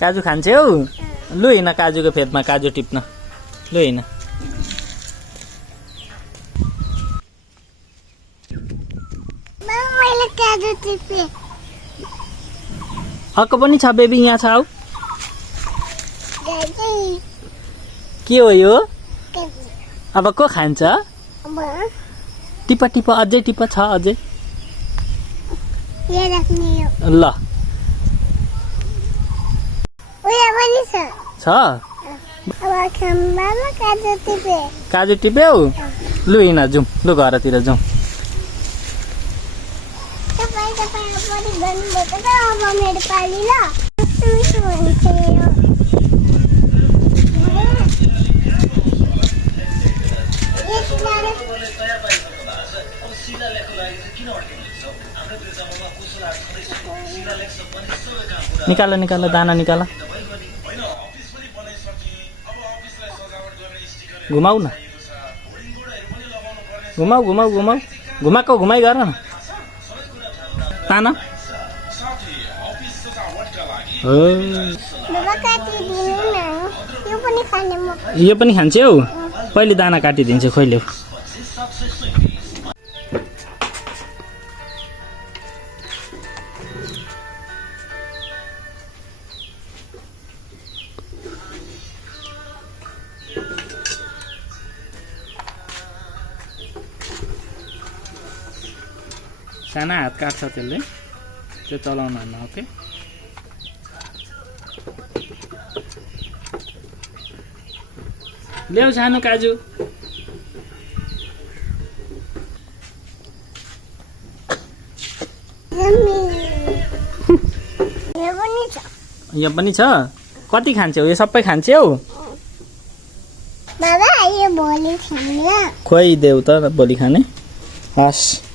काजु खान्छौ लु हिँड काजुको फेदमा काजु टिप्न लु हिँड अक्क पनि छ बेबी यहाँ छ आऊ के हो यो अब को खान्छ टिपा टिपा अझै टिपा छ अझै ल छ काजु टिप्यौ लु हिँड जाउँ लु घरतिर जाउँ निकाल निकाल दाना निकाल घुमाऊ न घुमाऊ घुमाऊ घुमाऊ घुमाएको घुमाइ गर न ताना यो पनि खान्छौ कहिले दाना काटिदिन्छु खोइले साना हात काट्छ त्यसले त्यो चलाउन न ओके ल्याउ सानो काजु यो पनि छ कति खान्छौ यो सबै खान्छौ बाबा यो भोलि खाने खोइ देऊ त भोलि खाने हस्